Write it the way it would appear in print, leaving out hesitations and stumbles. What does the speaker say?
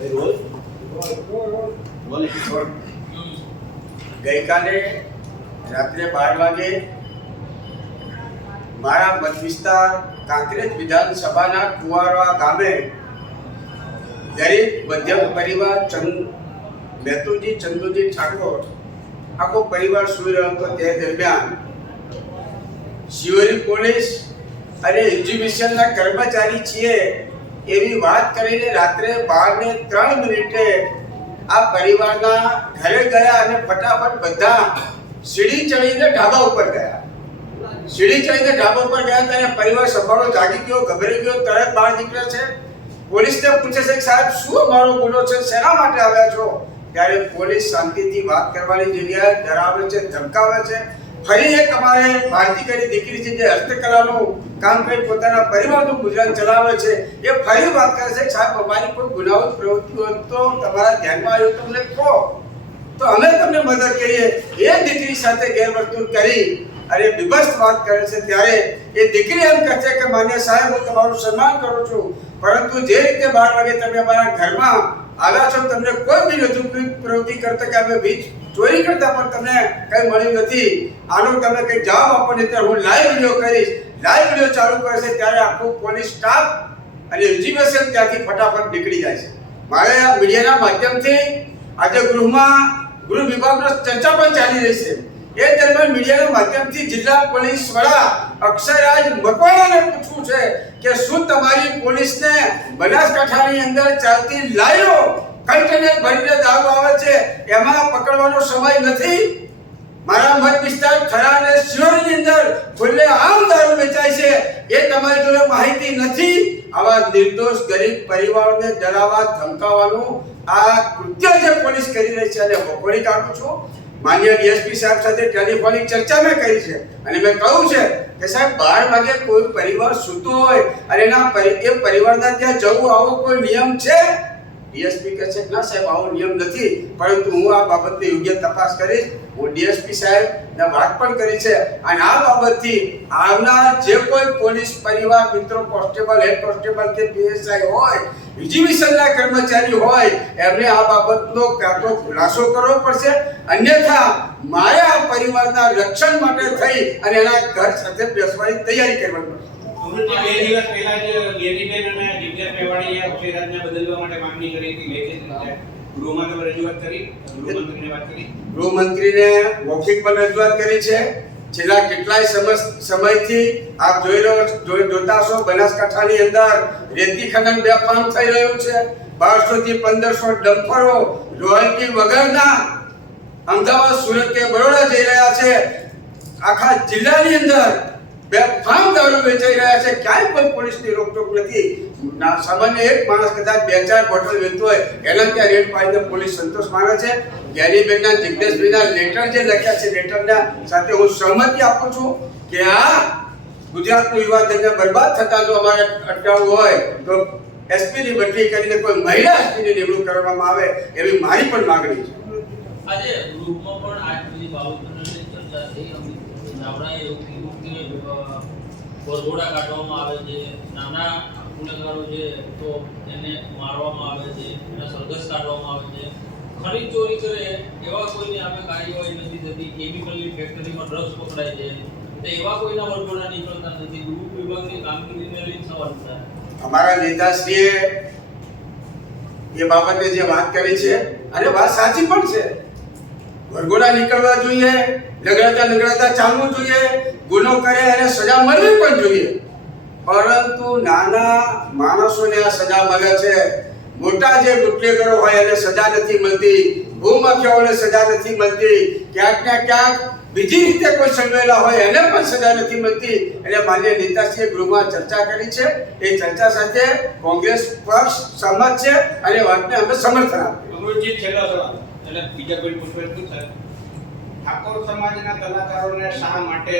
ગઈકાલે રાત્રે 12 વાગે મારા મત વિસ્તાર કાંકરેજ વિધાનસભાના કુવારવા ગામે ગરીબ મધ્યમ પરિવાર મેતુજી ચંદુજી ઠાકોર આખો પરિવાર સૂઈ રહ્યો હતો તે દરમિયાન શિવરી પોલીસ અને એક્ઝિબિશનના કર્મચારી છીએ એવી વાત કરીને રાત્રે 12:03 આ પરિવારના ઘરે ગયા અને ફટાફટ બધા સીડી ચડીને ઢાબા ઉપર ગયા. સીડી ચડીને ઢાબા ઉપર ગયા ત્યારે પરિવાર સફાળો જાગી ગયો, ગભરાઈ ગયો, તરત બહાર નીકળે છે. પોલીસને પૂછે છે કે સાહેબ શું અમારો ગુનો છે, શેના માટે આવ્યા છો? ત્યારે પોલીસ શાંતિથી વાત કરવાની જગ્યાએ ડરાવે છે, ધમકાવે છે. ફરી એક અમારે ભારતીય દીકરી છે જે હસ્તકલાનું કામ કરી પોતાના પરિવારનું ગુજરાન ચલાવે છે, એ ફરી વાત કરે છે સાહેબ અમારી કોઈ ગુનાહિત પ્રવૃત્તિ હોય તો તમારા ધ્યાનમાં આવ્યો તમને કહો તો અમે તમને મદદ કરીએ. એ દીકરી સાથે ગેરવર્તણૂક કરી અને બીભત્સ વાત કરે છે. ત્યારે એ દીકરી એમ કહે છે કે માન્ય સાહેબ હું તમારું સન્માન કરું છું, પરંતુ જે રીતે 12 વાગે તમે અમારા ઘરમાં આવ્યા છો તમને કોઈ બી નથી પ્રવૃત્તિ કરતા કે અમે વીજ ચોરી કરતા પણ તમને કઈ મળ્યું નથી, આનો તમે કઈ જવાબ આપો નહીં તો હું લાઈવ વિડીયો કરીશ. લાઈવ વિડીયો ચાલુ કરે છે ત્યારે આખો પોલીસ સ્ટાફ અને એક્ઝિબિશન ત્યાંથી ફટાફટ નીકળી જાય છે. મારે આ મીડિયાના માધ્યમથી આજે ગૃહ વિભાગનો ચર્ચા પણ ચાલી રહી છે. એ દરમિયાન મીડિયાના માધ્યમથી જિલ્લા પોલીસ વડા અક્ષયરાજ મકવાણાને પૂછવું છે કે શું તમારી પોલીસને બનાસકાંઠાની અંદર ચાલતી લાઈનો કન્ટેનર ભરીને દારૂ આવે છે એમાં પકડવાનો સમય નથી? મારા મત વિસ્તાર થરા અને શિરોની અંદર ખુલ્લે આમ દારૂ વેચાય છે એ તમારી જોડે માહિતી નથી? આવા નિર્દોષ ગરીબ પરિવારોને ડરાવવા ધમકાવવાનું આ કૃત્ય જે પોલીસ કરી રહી છે અને વખોડી કાઢું છું. માન્ય ડીએસપી સાહેબ સાથે ટેલિફોનિક ચર્ચા મેં કરી છે અને મેં કહ્યું છે કે સાહેબ 12 વાગે કોઈ પરિવાર સૂતો હોય અને એ પરિવારના ત્યાં જવું આવો કોઈ નિયમ છે? ડીએસપી કહે છે ના સાહેબ આવો નિયમ નથી, પરંતુ હું આ બાબતની યોગ્ય તપાસ કરીશ. હું ડીએસપી સાહેબને વાત પણ કરી છે અને આ બાબતથી આવનાર જે કોઈ પોલીસ પરિવાર મિત્રો કોન્સ્ટેબલ, હેડ કોન્સ્ટેબલ કે પીએસઆઈ હોય, એક્ઝિબિશનના કર્મચારી હોય એમને આ બાબતનો કાં તો ખુલાસો કરવો પડશે, અન્યથા મારે આ પરિવારના રક્ષણ માટે થઈ અને એના ઘર સાથે બેસવાની તૈયારી કરવાની પડશે. 2 દિવસ પહેલા જ ગેરીબેન અને જિજ્ઞેશ મેવાણીએ અક્ષયરાજને બદલવા માટે માંગણી કરી હતી. લેખિત રીતે ગૃહમાં તમે રજૂઆત કરી, ગૃહમંત્રીને વાત કરી? ગૃહમંત્રીને મૌખિક પણ રજૂઆત કરી છે. છેલ્લા કેટલાય સમયથી આપ જોતા હશો બનાસકાંઠાની અંદર રેતી ખનન બેફામ થઈ રહ્યું છે. 1200 થી 1500 ડમ્પરો રોયલ્ટી વગરના અમદાવાદ, સુરત કે બરોડા જઈ રહ્યા છે. આખા જિલ્લાની અંદર બેફામ દારૂ વેચાઈ રહ્યા છે. ક્યાંય કોઈ પોલીસની રોકટોક નથી. સામાન્ય એક માણસ કદાચ 2-4 બોટલ વેચતો હોય એના ત્યાં રેડ પાડીને પોલીસ સંતોષ માને છે. ગેરીબેનના, જિજ્ઞેશભાઈના લેટર જે લખ્યા છે લેટરના સાથે હું સહમતિ આપું છું કે આ ગુજરાતનું યુવા ધનને બરબાદ થતા જો અમારે અટકાવવું હોય તો એસપીની બદલી કરીને કોઈ મહિલા એસપીની નિમણૂક કરવામાં આવે એવી મારી પણ માંગણી છે. આજે ગ્રુપમાં પણ આ બધી બાબતોની ચર્ચા થઈ. નાવડાએ એવું કીધું કે વરઘોડા કાઢવામાં આવે છે, નાના ગુનેગારો છે તો એને મારવામાં આવે છે, એના સરઘસ કાઢવામાં આવે છે. ખરીદ ચોરી કરે એવા કોઈની સામે કાર્યવાહી નથી થતી. કેમિકલની ફેક્ટરીમાં ડ્રગ્સ પકડાય છે તો એવા કોઈના વરઘોડા નીકળતા નથી. ગૃહ વિભાગની કામગીરીને લઈને સવાલ છે. અમારા નેતાશ્રીએ એ બાબતે જે વાત કરી છે અને વાત સાચી પણ છે. વરઘોડા નીકળવા જોઈએ, લગડાતા ચાલવું જોઈએ, ગુનો કરે અને સજા મળવી પણ જોઈએ, પરંતુ નાના માણસોને આ સજા મળે છે. મોટા જે બુટલેગરો હોય એને સજા નથી મળતી, ભૂમાફિયાઓને સજા નથી મળતી, ક્યાંક ને ક્યાંક બીજી રીતે કોઈ સંડોયેલા હોય એને પણ સજા નથી મળતી. એટલે માન્ય નેતાશ્રીએ ગૃહમાં ચર્ચા કરી છે. એ ચર્ચા સાથે કોંગ્રેસ પક્ષ સહમત છે અને વાતને અમે સમર્થન આપીએ. અમૃતજી, છેલ્લો સવાલ એટલે બીજા કોઈ પૂછવું હતું સર? ઠાકોર સમાજના કલાકારોને શા માટે